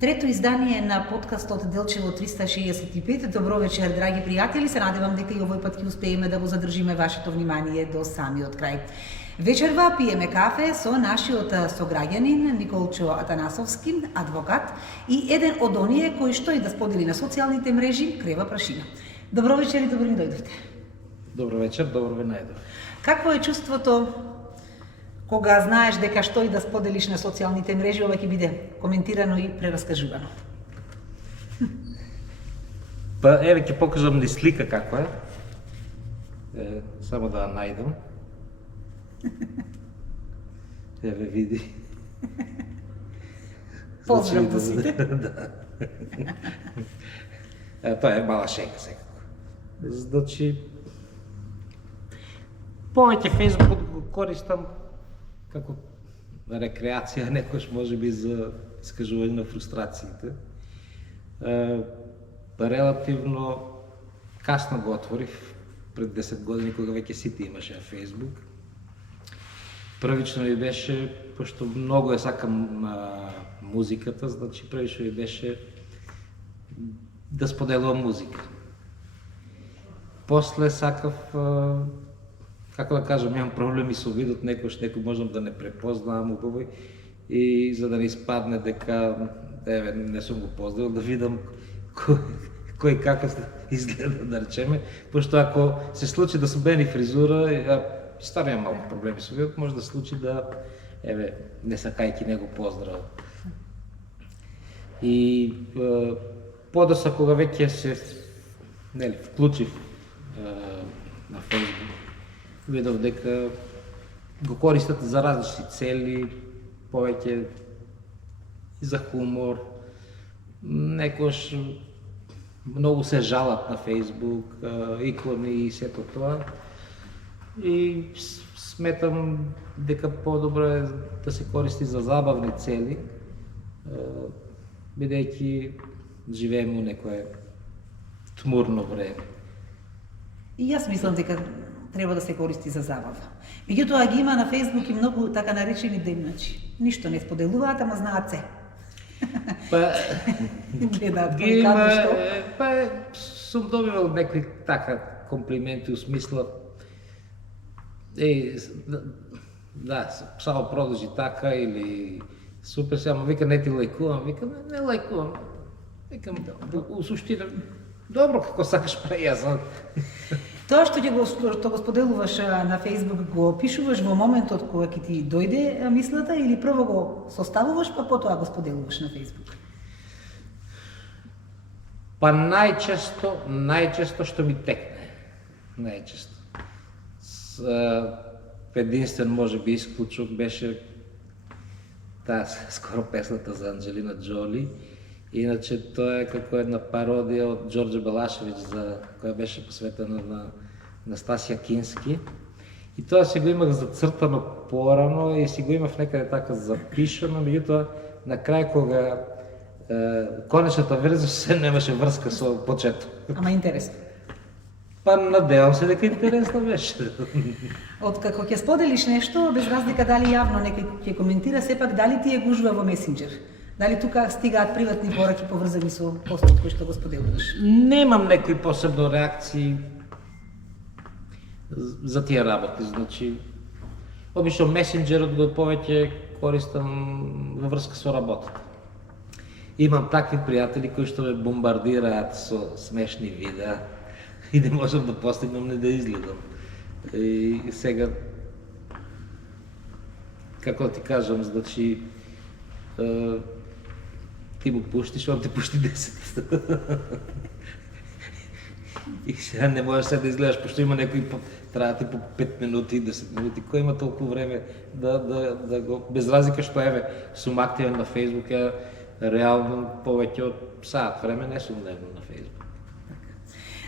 Трето издание на подкастот Делчево 365. Добро вечер, драги пријатели. Се надевам дека и овој пат ќе успееме да го задржиме вашето внимание до самиот крај. Вечерва пиеме кафе со нашиот сограѓанин Николчо Атанасовски, адвокат и еден од оние кои што и да сподели на социјалните мрежи Крева прашина. Добро вечер и добро ни дојдовте. Добро вечер, добро ве најдов. Какво е чувството кога знаеш дека што и да споделиш на социјалните мрежи, ова ќе биде коментирано и прераскажувано? Па еве ќе покажам ни слика како е. Само да ја најдам. Еве види. Поздрав до сите. Да. Тоа е мала шега секако. Значи повеќе Фејсбук го користам како рекреација, некојаш можеби за искажување на фрустрациите. Релативно касно го отворив, пред 10 години кога веќе сите имаше на Фејсбук. Првично ми беше, пошто многу ја сакам музиката, значи првично ми беше да споделувам музика. После сакав, како да кажам, имам проблеми со видот, некој можам да не препознавам убаво и за да не испадне дека еве не сум го поздравил, да видам кој како изгледа, да речеме, пошто ако се случи да смени фризура, старо имам малку проблеми со видот, може да се случи да еве не сакајќи него поздрав. И подоцна кога веќе се вклучив на Фејсбук, видов дека го користат за различни цели, повеќе за хумор, некош многу се жалат на Фејсбук, икони и сето тоа. И сметам дека подобро е да се користи за забавни цели, бидејќи живееме у некое тмурно време. И јас мислам дека треба да се користи за забава. Меѓутоа ги има на Фејсбук и многу така наречени демначи. Ништо не споделуваат, ама знаат се. Па гледаат ги каде има, што. па сум добивал некои така комплименти у смисла да, само продолжи така или супер, само вика не ти лајкувам, викам не лајкувам. Викам у суштина добро како сакаш па јас. Тоа што го споделуваш на Фејсбук го пишуваш во моментот кога ќе ти дојде мислата или прво го составуваш па потоа го споделуваш на Фејсбук? Па најчесто што ми текне. Најчесто. Единствен можеби исклучок беше таа скоро песната за Анџелина Џоли. Иначе тоа е како една пародија од Ѓорđe Балашевиќ која беше посветена на Настасија Кински. И тоа си го имах зацртано порано и си го имав некаде така запишано, меѓутоа на крај кога конечната верзија се немаше врска со почеток. Ама интересно. Па надевам се дека интересно беше. Откако ќе споделиш нешто, без разлика дали јавно некој ќе коментира, сепак дали ти е гужва во месенџер? Дали тука стигаат приватни пораки поврзани со постот кој што го споделуваш? Немам некои посебно реакции за тие работи, значи обично месенџерот го повеќе користам во врска со работата. Имам такви пријатели кои што ме бомбардираат со смешни видеа и не можам да постигнам не да изгледам. И сега, како да ти кажам, значи ти му пуштиш, он ти пушти 10. И сега не можеш да изгледаш, пошто има некои треба ти по 5 минути, 10 минути, кој има толку време да го... Без разлика што еве, сум активен на Фејсбук, реално повеќе од саат време не сум дневно на Фејсбук.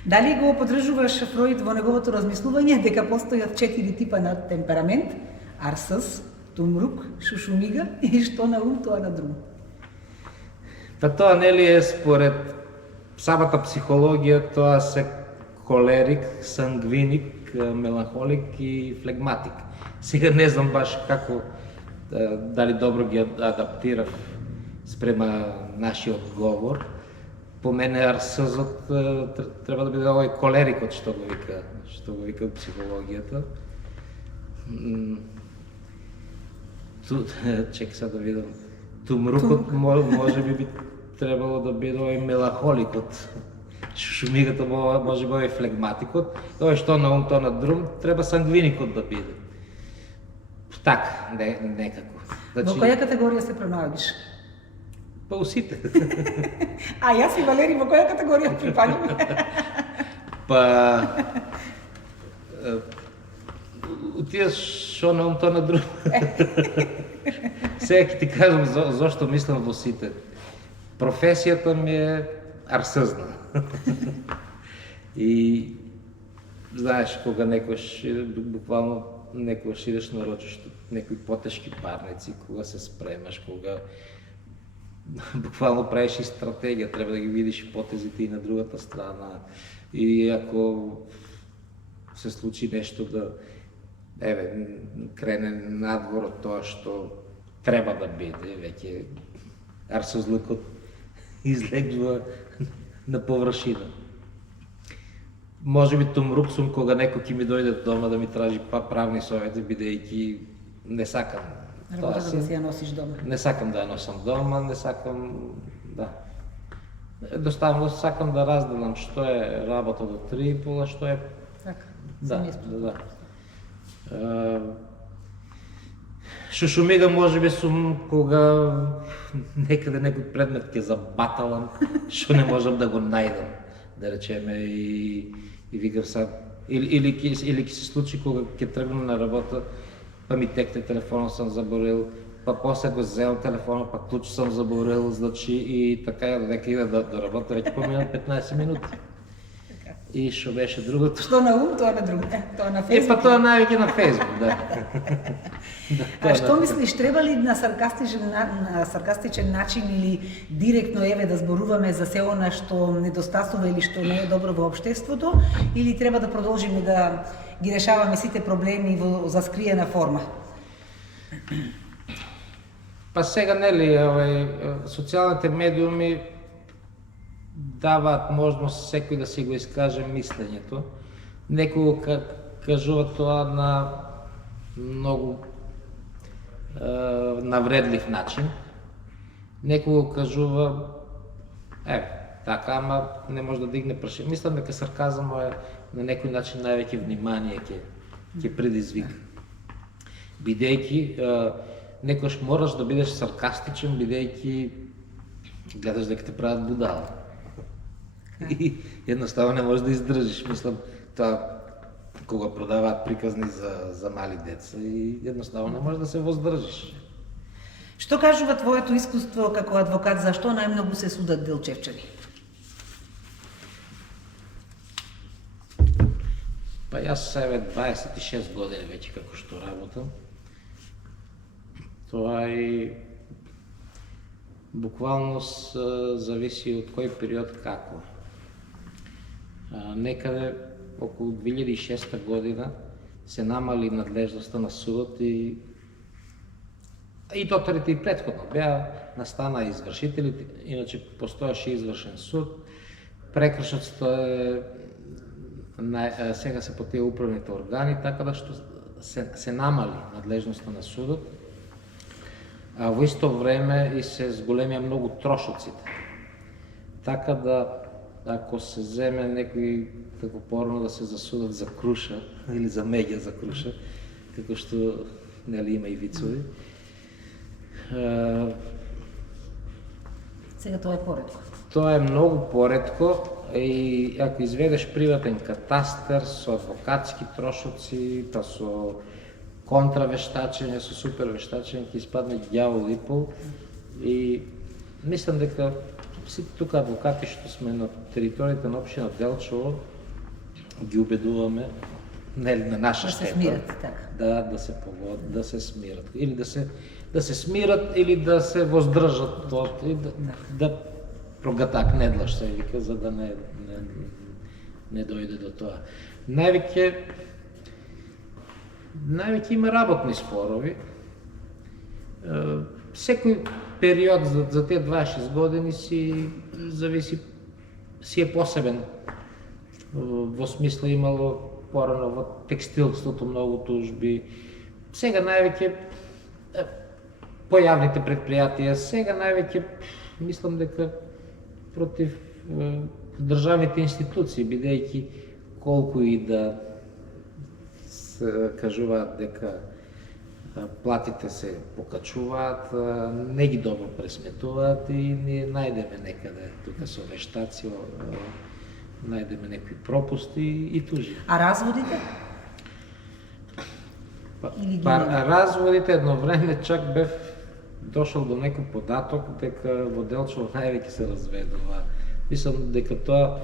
Дали го подржуваш Фроид во неговото размислување дека постојат 4 типа на темперамент, арсас, тумрук, шушумига и што на ум, тоа на друм? Па тоа нели е според самата психологија, тоа се холерик, сангвиник, меланхолик и флегматик. Сега не знам баш како, дали добро ги адаптирав спрема нашиот говор. По мене арсъзот трябва да биде овој колерикот, што го вика психологијата. Чекай сега да видам. Тумрукот може би требало да биде овој мелахоликот. Шумигата може би овој флегматикот. Тоа што на ум, тоа на друм, треба сангвиникот да биде. Така, некако. Во која категорија се пронаоѓаш? Па усите. А јас и Валери во која категорија припаѓаме? Па отидеш шо на ум, тоа на друг. Сега ќе ти кажам зошто мислам во сите. Професијата ми е арсъзна. И знаеш, кога некојаш буквално некојаш идеш на рочишто, некои потешки парници, кога се спремаш, кога буквално правиш и стратегија, треба да ги видиш потезите и на другата страна. И ако се случи нешто да крене надвор од тоа што треба да биде, веќе арсузлукот излегува на површина. Може би тумрук сум кога некој ќе ми дојде дома да ми тражи правни совети, бидејќи не сакам. Работата да си ја носиш дома. Не сакам да ја носам дома, не сакам, да. Едноставно сакам да разделам што е работа до 3,5, што е... Така, Да. Шушумига може би сум кога некаде некој предмет ќе забаталам, што не можам да го најдам, да речеме, и викам са, или ќе се случи кога ќе тргнам на работа, па ми текне телефонот сам заборил, па после го земам телефонот, па клуч сам заборил, значи и така дека иде да работа, веќе поминат 15 минути. И што беше другото? Што на ум, тоа на друг. Тоа на Фейсбук. Па тоа највеќе на Фейсбук, да. А што мислиш, треба ли на саркастичен начин или директно да зборуваме за се она што недостасува или што не е добро во општеството, или треба да продолжиме да ги решаваме сите проблеми во заскриена форма? Па сега, нели, социјалните медиуми даваат можност секој да си го искаже мислењето. Некој го кажува тоа на многу навредлив начин. Некој го кажува така, ама не може да дигне прашање. Мислам дека сарказмот е на некој начин највеќе внимание ќе предизвика. Бидејќи некојаш мораш да бидеш саркастичен, бидејќи гледаш дека те прават будала. И едноставно не можеш да издржиш. Мислам, тоа кога продаваат приказни за мали деца и едноставно не можеш да се воздржиш. Што кажува твоето искуство како адвокат, зашто најмногу се судат делчевчани? Па јас себе 26 години веќе како што работам. Тоа и буквално зависи од кој период како. Некаде околу 2006 година се намали надлежноста на судот и доторите и претходно настана извршителите, иначе постоеше извршен суд. Прекршоците сега се по тие управните органи, така да што се намали надлежноста на судот, а во исто време и се зголемија многу трошоците. Така да, ако се земе некој како порано да се засудат за круша или за меѓа за круша, како што нели има и вицови. Сега тоа е поретко. Тоа е многу поретко и ако изведеш приватен катастер со адвокатски трошоци, па со контравештачење, со супервештачење, ќе испадне ѓавол и пол. И мислам дека сите тука адвокати што сме на територијата на општина Делчево ги убедуваме, нели, на наша штета. Да се смират, така. Да се смират. Или да се смират или да се воздржат од да прогатак недлаш се вика, за да не дојде до тоа. Највеќе има работни спорови. секој период за тие 26 години си е посебен. Во смисла имало порано во текстилството многу тужби. Сега највеќе појавните предпријатија, сега највеќе мислам дека против државните институции, бидејќи колку и да се кажуваат дека платите се покачуваат, не ги добро пресметуваат и ние најдеме некаде тука со вештаци, најдеме некои пропусти и тужи. А разводите? Разводите едно време чак бев дошол до некој податок дека во Делчево највеќе се разведува. Мислам дека тоа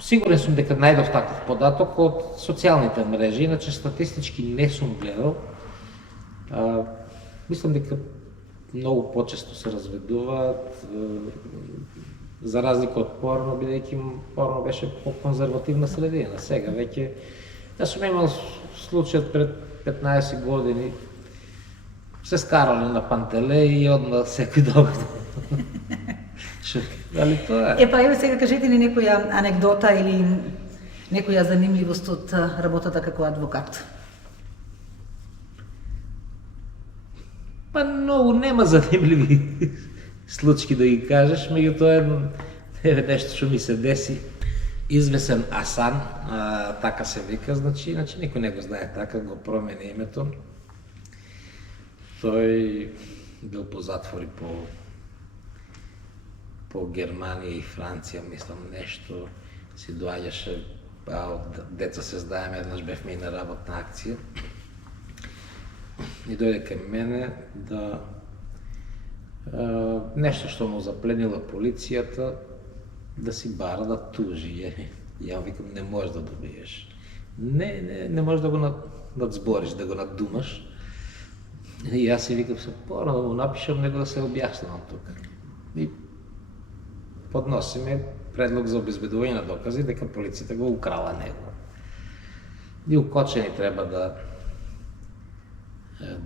сигурен сум дека најдов таков податок од социјалните мрежи, иначе статистички не сум гледал. Мислам дека многу почесто се разведуваат, за разлика од порно, бидејќи порно беше по-конзервативна средина. Сега веќе, јас сум имал случај пред 15 години, се скарале на пантеле и одма секој добро. Дали тоа е? Па еве сега кажете ни некоја анегдота или некоја занимливост од работата како адвокат. Па многу нема занимливи случаи да ги кажеш, меѓутоа е нешто што ми се деси. Извесен Асан, така се вика, значи никој не го знае така, го промени името. Тој бил по затвори по Германија и Франција, мислам, нешто си доаѓаше, од деца се знаеме, еднаш бевме и на работна акција. И дојде кај мене да нешто што му запленила полицијата, да си бара да тужи. Ја викам, не можеш да добиеш. Не можеш да го надзбориш, да го надумаш. И јас си викам се порано да му напишам, него да се објаснувам тука. И подносиме предлог за обезбедување на докази дека полицијата го украла него. И укочени треба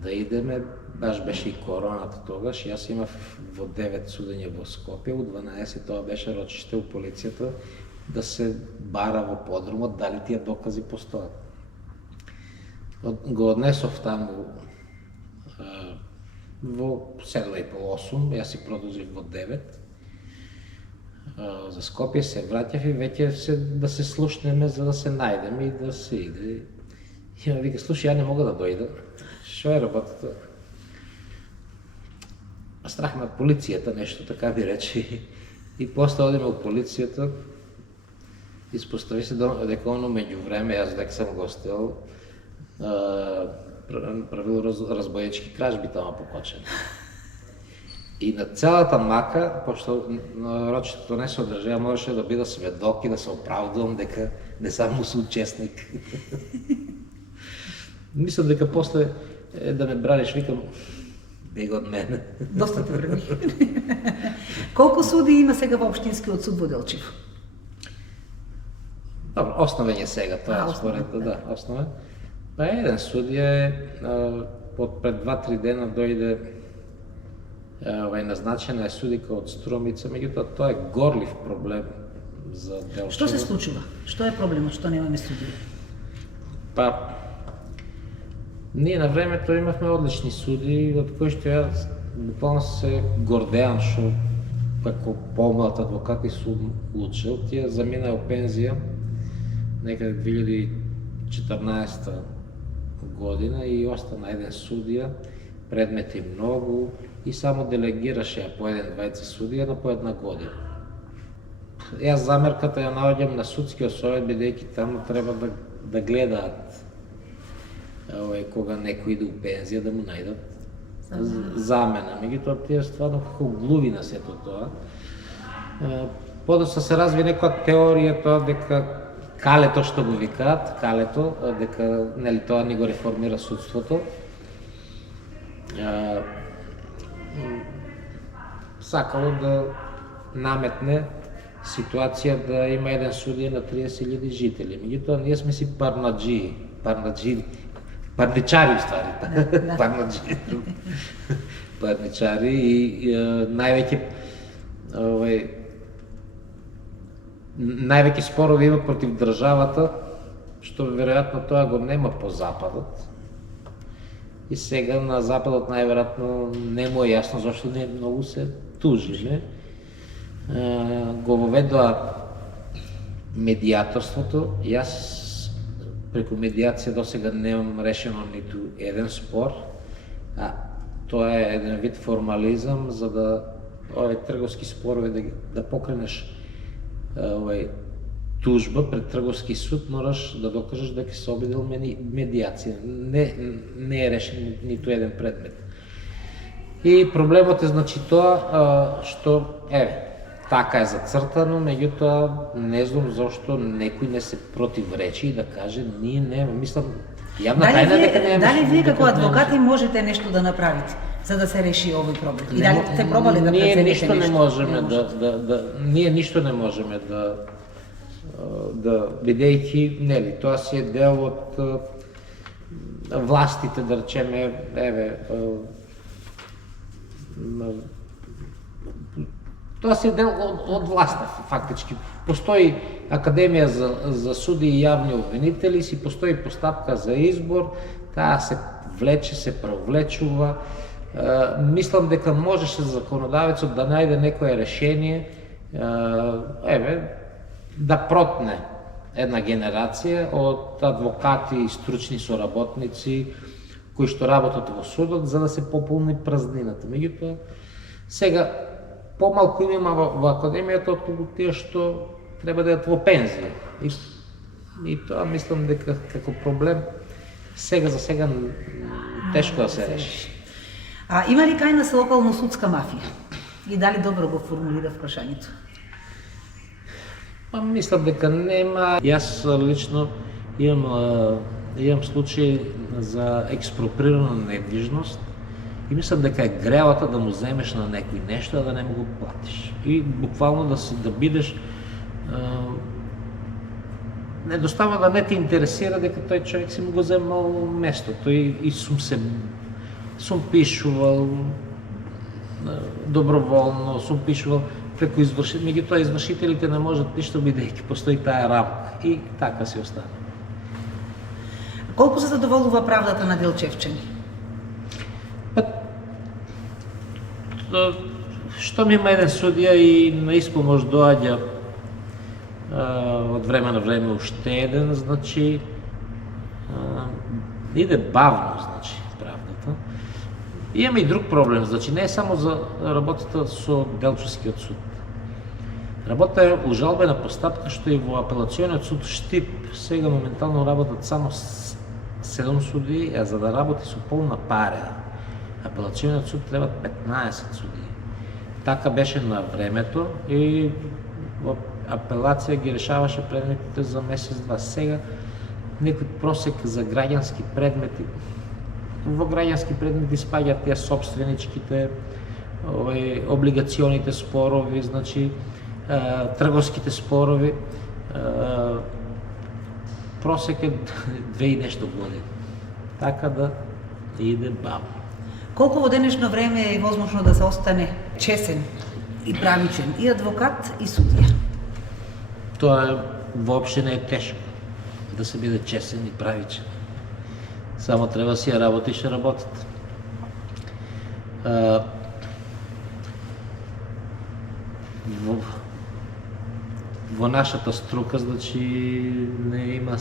да идеме, баш беше и короната тогаш, јас имав во 9 судење во Скопје, у 12 тоа беше рочиште у полицијата да се бара во подрумот дали тие докази постојат. Го однесов таму во 7:30-8, јас си продолжив во 9. За Скопје се враќав и веќе да се слушнеме за да се најдеме и да се иде. И ме вика, слушај, ја не мога да дојда. Шо е работата? Страх ме од полицијата, нешто така би рече. И после одиме у полицијата, испостави се дека оно меѓу време, јас дека сам гостел, правил разбојачки кражби тама по Кочани. И на целата мака, пошто рочето не се одржа, можеше да бида сведок и да се оправдувам дека не сам соучесник. Мислам дека после да ме браниш, викам, бега од мене. Доста те браних. Колку суди има сега во Општинскиот суд во Делчево? Добро, основен е сега, тоа е според, да, основен. Па еден судија пред 2-3 дена дојде назначена е судика од Струмица, меѓутоа тоа е горлив проблем за Делчево. Што се случува? Што е проблемот што немаме судија? Па ние на времето имавме одлични суди, од кои што јас буквално се гордеам што како помлад адвокат и сум учил, тие заминаа во пензија некаде 2014 година и остана еден судија, предмети многу и само делегираше по еден-двајца судија на по една година. Јас замерката ја наоѓам на судскиот совет, бидејќи таму треба да гледаат кога некој иде у пензија да му најдат замена. Меѓутоа тие стварно како глувина сето тоа. Подоцна се разви некоја теорија тоа дека калето што го викаат, калето, дека нели тоа ни го реформира судството. Сакало да наметне ситуација да има еден судија на 30.000 жители. Меѓутоа ние сме си парнаџи Парничари, в ствари. Да. Парнаджи. Парничари и највеќе највеќе спорови има против државата, што веројатно тоа го нема по Западот. И сега на Западот најверојатно не му е јасно зашто не многу се тужиме. Го воведоа медијаторството. Јас преку медијација досега немам решено ниту еден спор, а тоа е еден вид формализам за да овие трговски спорови да покренеш тужба пред трговски суд, мораш да докажеш дека се обидел медијација. Не е решен ниту еден предмет. И проблемот е значи тоа што така е зацртано, меѓутоа не знам зашто некој не се противречи и да каже ние не, мислам јавна тајна дека не. Дали вие како адвокати можете нешто да направите за да се реши овој проблем? И дали сте пробали да прецените нешто? Ние ништо не можеме да бидејќи, нели, тоа си е дел од властите, да речеме, тоа си е дел од власта, фактички. Постои Академија за суди и јавни обвинители, си постои постапка за избор, таа се влече, се провлечува. Мислам дека можеше законодавецот да најде некое решение, да протне една генерација од адвокати и стручни соработници кои што работат во судот за да се пополни празнината. Меѓутоа, сега помалку има во академијата отколку тие што треба да јат во пензија. И тоа мислам дека како проблем за сега тешко да се реши. А има ли кај нас локално судска мафија? И дали добро го формулира прашањето? Мислам дека нема. Јас лично имам случај за експроприрана недвижност и мислам дека е гревата да му земеш на некој нешто, а да не му го платиш. И буквално да бидеш недостава да не те интересира дека тој човек си му го земал местото и сум пишувал доброволно, сум пишувал преку извршители, меѓутоа извршителите не можат ништо бидејќи постои таа рамка и така си остана. Колку се задоволува правдата на Делчевчани? Што ми има еден судија и на испомош доаѓа од време на време уште еден, значи иде бавно, значи, правдата. Имаме и друг проблем, значи не е само за работата со Делчевскиот суд. Работа е ужалбена постапка што и во апелациониот суд Штип сега моментално работат само 7 суди, а за да работи со полна пареа апелациониот суд треба 15 суди. Така беше на времето и во апелација ги решаваше предметите за месец-два. Сега некој просек за граѓански предмети. Во граѓански предмети спаѓаат тие собственичките, облигационите спорови, значи трговските спорови. Просек е 2 и нешто години. Така да иде бавно. Колку во денешно време е возможно да се остане чесен и правичен и адвокат и судија? Тоа воопште не е тешко да се биде чесен и правичен. Само треба си ја работиш работата. Во нашата струка, значи, не има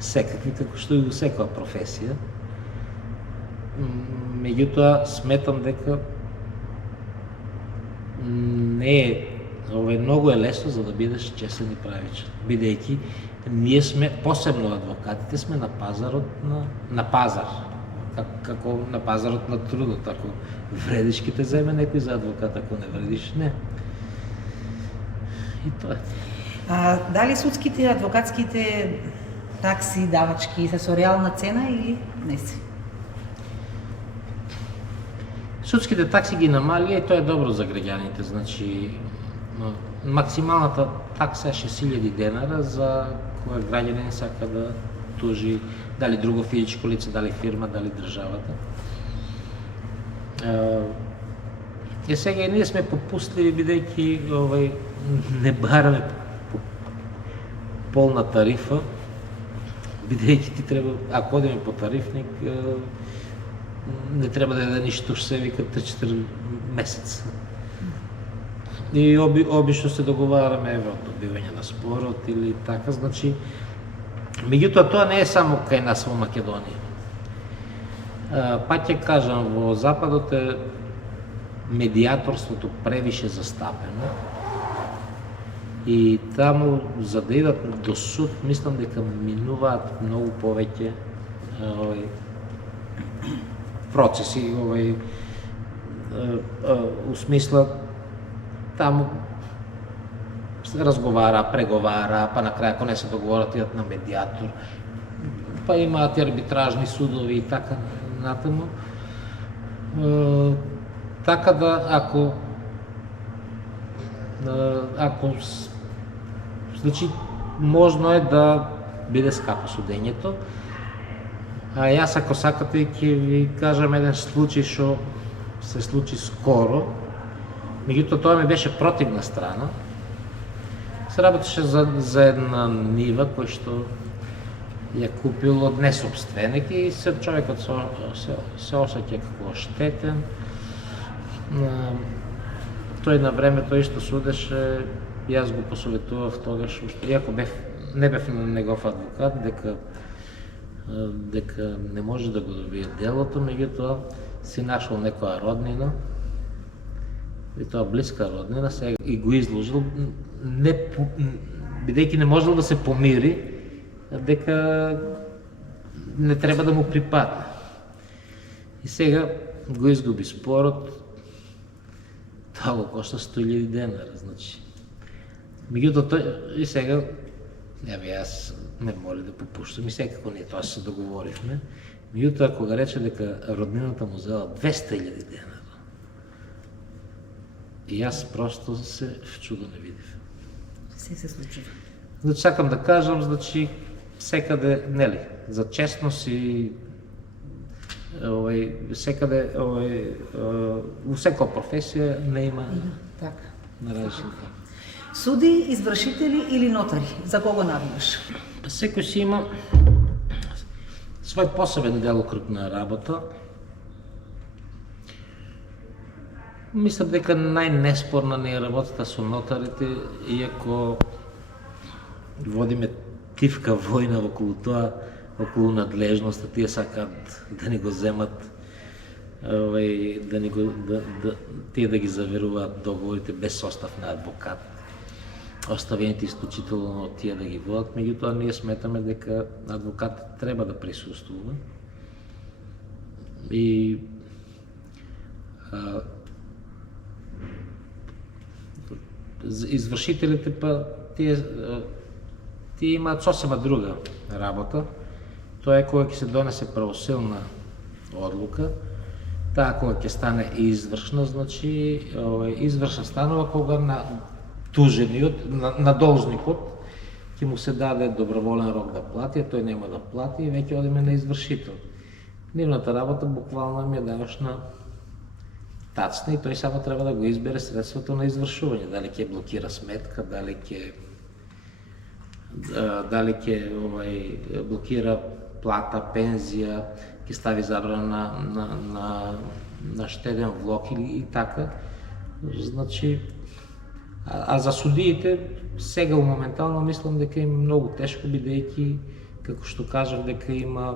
секакви, како што и во секоја професија. Меѓутоа, сметам дека не е, многу е лесно за да бидеш чесен и правичен, бидејќи ние сме, посебно адвокатите, сме на пазарот на пазар, како на пазарот на трудот, ако вредиш ке те земе некој за адвокат, ако не вредиш, не. И тоа е. Дали судските и адвокатските такси, давачки се со реална цена или не се? Судските такси ги намалија и тоа е добро за граѓаните, значи максималната такса е 6000 денара за која граѓанин сака да тужи дали друго физичко лице, дали фирма, дали државата. И сега и ние сме попустливи, бидејќи не бараме по полна тарифа, бидејќи ти треба, ако одиме по тарифник, не треба да јаде ништо, што се вика 3-4 месеца. И обично се договараме од добивање на спорот или така, значи, меѓутоа тоа не е само кај нас во Македонија. Пак ќе кажам, во Западот е медијаторството превише застапено и таму за да идат до суд, мислам дека минуваат многу повеќе процеси, у смисла таму се разговара, преговара, па на крај ако не се договорат идат на медијатор, па имаат и арбитражни судови и така натаму. Така да ако значи можно е да биде скапо судењето. А јас ако сакате ќе ви кажам еден случај што се случи скоро. Меѓутоа тоа ми беше противна страна. Се работеше за една нива која што ја купил од несобственик и човекот се осеќа како оштетен. Тој на времето исто судеше, јас го посоветував тогаш, иако не бев негов адвокат, дека не може да го добие делото, меѓутоа си нашол некоја роднина, и тоа блиска роднина, сега и го изложил, бидејќи не можел да се помири, дека не треба да му припадне. И сега го изгуби спорот, тоа го кошта 100.000 денара, значи. Меѓутоа тој и сега, јас не моли да попуштам и секако ние тоа се договоривме. Меѓутоа кога рече дека роднината му зела 200.000 денара, и јас просто се в чудо не видив. Се случува. Значи сакам да кажам, значи секаде, нели, за честност и секаде, во секоја професија не има така на разлика. Суди, извршители или нотари? За кого навиваш? Секој си има свој посебен делокруг на работа. Мислам дека најнеспорна не е работата со нотарите, иако водиме тивка војна околу тоа, околу надлежноста, тие сакаат да ни го земат, тие да ги заверуваат договорите без состав на адвокат, оставените исклучително тие да ги водат, меѓутоа ние сметаме дека адвокат треба да присуствува и извршителите па тие имаат сосема друга работа. Тоа е кога ќе се донесе правосилна одлука, таа кога ќе стане извршна, значи извршна станува кога на тужениот, на должникот ќе му се даде доброволен рок да плати, а тој нема да плати и веќе одиме на извршител. Нивната работа буквално ми е даваш на тацна и тој само треба да го избере средството на извршување, дали ќе блокира сметка, дали ќе блокира плата, пензија, ќе стави забрана на штеден влог и така. Значи, а за судиите сега моментално мислам дека им многу тешко, бидејќи, како што кажав, дека има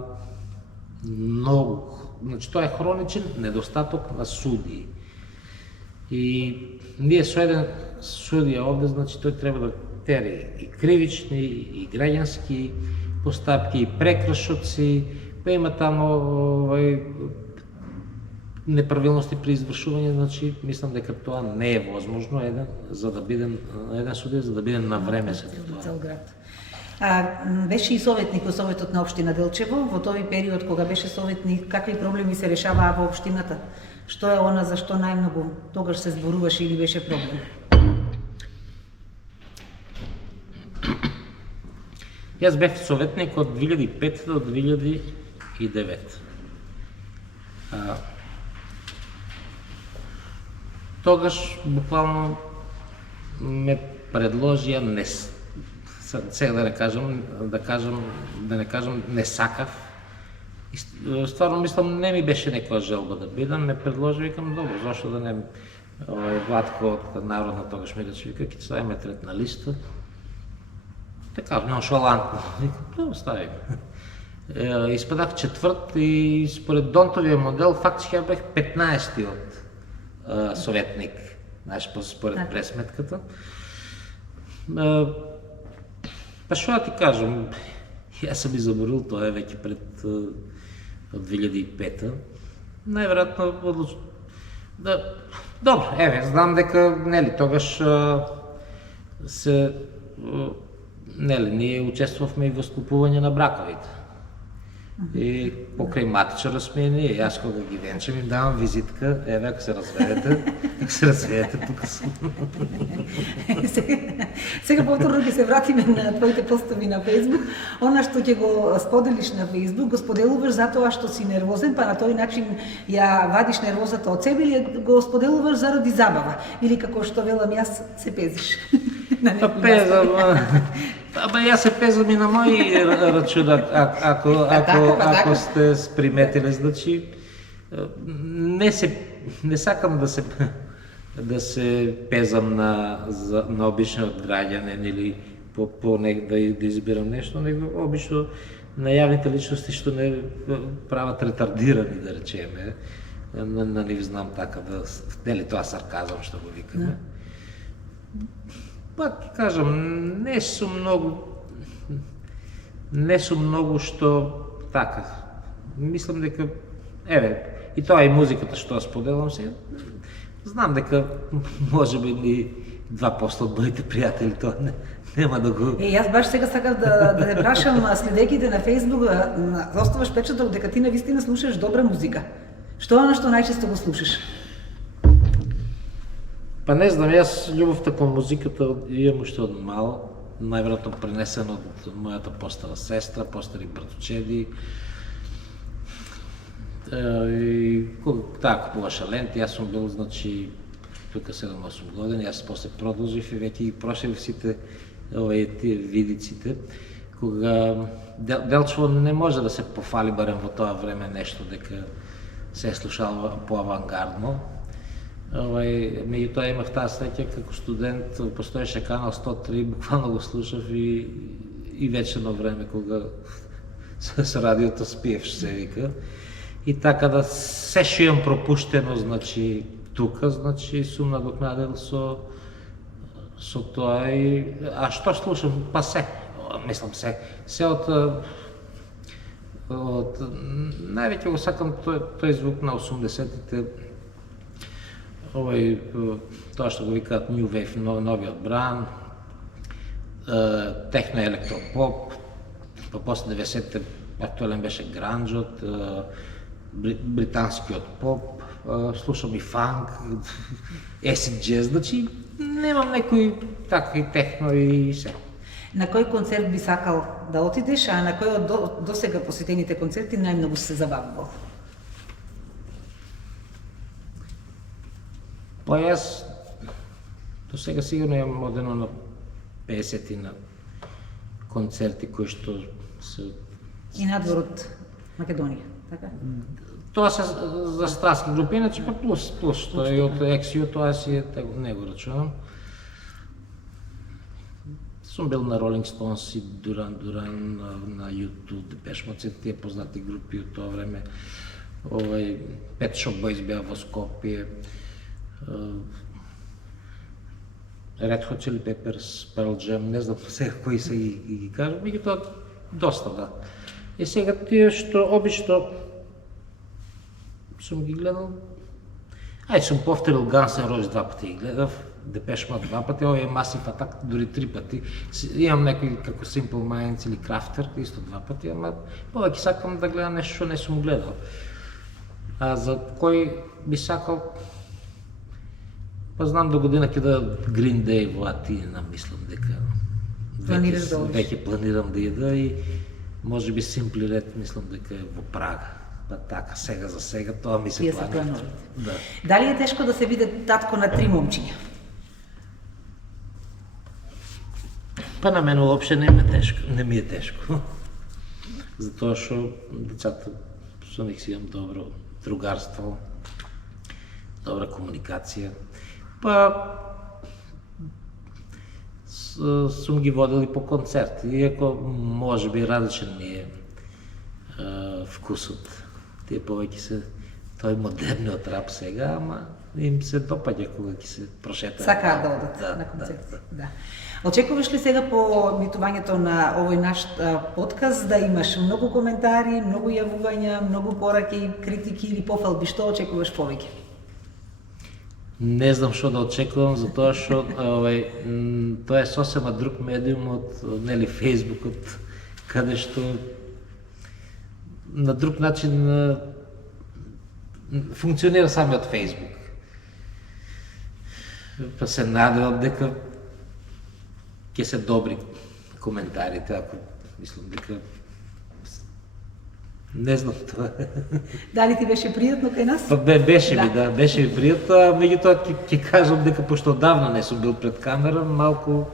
многу, значи тоа е хроничен недостаток на судии. И ние со еден судија овде, значи тој треба да тери и кривични, и граѓански постапки, и прекршоци, па има тамо неправилности при извршување, значи мислам дека тоа не е возможно еден судија за да биде на време за тоа. Цел град. Беше и советник во Советот на општина Делчево. Во тој период кога беше советник, какви проблеми се решаваа во општината? Што е она за што најмногу тогаш се зборуваше или беше проблем? Јас бев советник од 2005 до 2009. Тогаш буквално ме предложија сега да не кажам не сакав. Стварно мислам не ми беше некоја желба да бидам, ме предложи, викам добро, зашто да не Владко од Народна тогаш ми рече, вика, ќе ставиме третна листа. Така, ноншалантно, викам, добро, ставим. Испадах четврт и според Донтовиот модел, фактично ја бех 15-ти од советник, знаеш, според пресметката. Па што да ти кажам, јас сам и заборил тоа веќе пред од 2005-та. Најверојатно добро, еве, знам дека нели тогаш ние учествувавме и во склопување на браковите. И покрај матичара сме ние, јас кога ги венчам им давам визитка, еве ако се разведете, тука сум. Сега повторно ќе се вратиме на твоите постови на Facebook. Она што ќе го споделиш на Facebook, го споделуваш затоа што си нервозен, па на тој начин ја вадиш нервозата од себе или го споделуваш заради забава? Или како што велам јас, се пезиш? Па пезам, јас се пезам и на мој рачун, ако сте приметиле, значи не сакам да се пезам на обичниот граѓанин или да избирам нешто, него обично на јавните личности што не прават ретардирани, да речеме, на нив знам така дали тоа сарказам што го викаме. Пак кажам, не сум многу што така. Мислам дека и тоа и музиката што споделам сега. Знам дека можеби ни 2% од моите пријатели тоа нема да го... Јас баш сега сакав да те прашам, следејќите на Facebook, оставаш впечаток дека ти навистина слушаш добра музика. Што е оно што најчесто го слушаш? Па не знам, јас љубовта кон музиката имам уште од мал, најверојатно пренесено од мојата постара сестра, постари братучеди. И кога купуваше ленти, јас сум бил, значи, тука 7-8 години, јас после продолжив и веќе ги прошив сите тие видиците, кога Делчево не може да се пофали барем во тоа време нешто дека се слушало по-авангардно. Меѓутоа имав таа среќа како студент, постоеше канал 103, буквално го слушав и вечерно време кога со радиото спиевш се вика. И така да се што имам пропуштено, значи тука, значи сум надокнадил со тоа и а што слушам? Па мислам се од највеќе го сакам тој звук на 80-тите. Тоа што го викаат New Wave, новиот бран, техно електропоп, па после 90-те актуелен беше гранџот, британскиот поп, слушам и фанк, acid jazz, значи немам некој така и техно и се. На кој концерт би сакал да отидеш, а на кој од досега посетените концерти најмногу се забавувал? Па јас до сега сигурно имам одено на 50 на концерти кои што се... И надвор од Македонија, така? Тоа се за стратски групи, иначе па плюс што е од Ексио, тоа си не го рачунам. Сум бил на Rolling Stones и Duran Duran, на YouTube, Depeche Mode, тие познати групи од тоа време. Pet Shop Boys беа во Скопје. Red Hot Chili Peppers, Pearl Jam, не знам сега кои се ги кажам, меѓутоа доста, да. И сега тие што обично сум ги гледал, сум повторил Guns N' Roses 2 пати ги гледав, Depeche Mode 2 пати, овој Massive Attack дури 3 пати. Имам некои како Simple Minds или Crafter, исто 2 пати, ама повеќе сакам да гледам нешто што не сум гледал. А за кој би сакал, па знам до година ќе да Green Day во Атина, мислам дека Планираш да одиш? Веќе планирам да ида и може би Simply Red мислам дека е во Прага. Па така, сега за сега, тоа ми се Тие се планира. плановите. Да. Дали е тешко да се биде татко на 3 момчиња? Па на мене уопште не ми е тешко. Затоа што децата со них си имам добро другарство, добра комуникација. Па сум ги водил и по концерти, иако може би различен ми е вкусот. Тие повеќе се тој модерниот рап сега, ама им се допаѓа кога ќе се прошетаат. Сакаат да одат на концерти. Да. Очекуваш ли сега по емитувањето на овој наш подкаст да имаш многу коментари, многу јавувања, многу пораки, критики или пофалби? Што очекуваш повеќе? Не знам што да очекувам, затоа што тоа е сосема друг медиум од нели Фејсбукот, каде што на друг начин функционира самиот Фејсбук. Па се надевам дека ќе се добри коментарите, ако мислам дека не знам тоа. Дали ти беше пријатно кај нас? Па беше ми, да, беше ми пријатно, а меѓутоа ќе кажам дека пошто одавна не сум бил пред камера, малку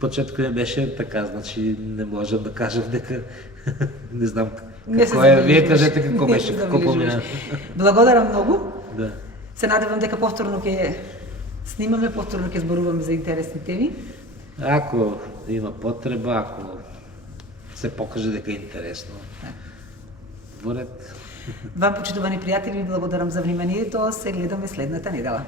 почетокот ми беше така, значи не можам да кажам дека не знам како е. Вие кажете како беше, како помина. Благодарам многу. Да. Се надевам дека повторно ќе снимаме, повторно ќе зборуваме за интересни теми. Ако има потреба, ако се покаже дека е интересно. Во ред. Вам, почитувани пријатели, ви благодарам за вниманието. Се гледаме следната недела.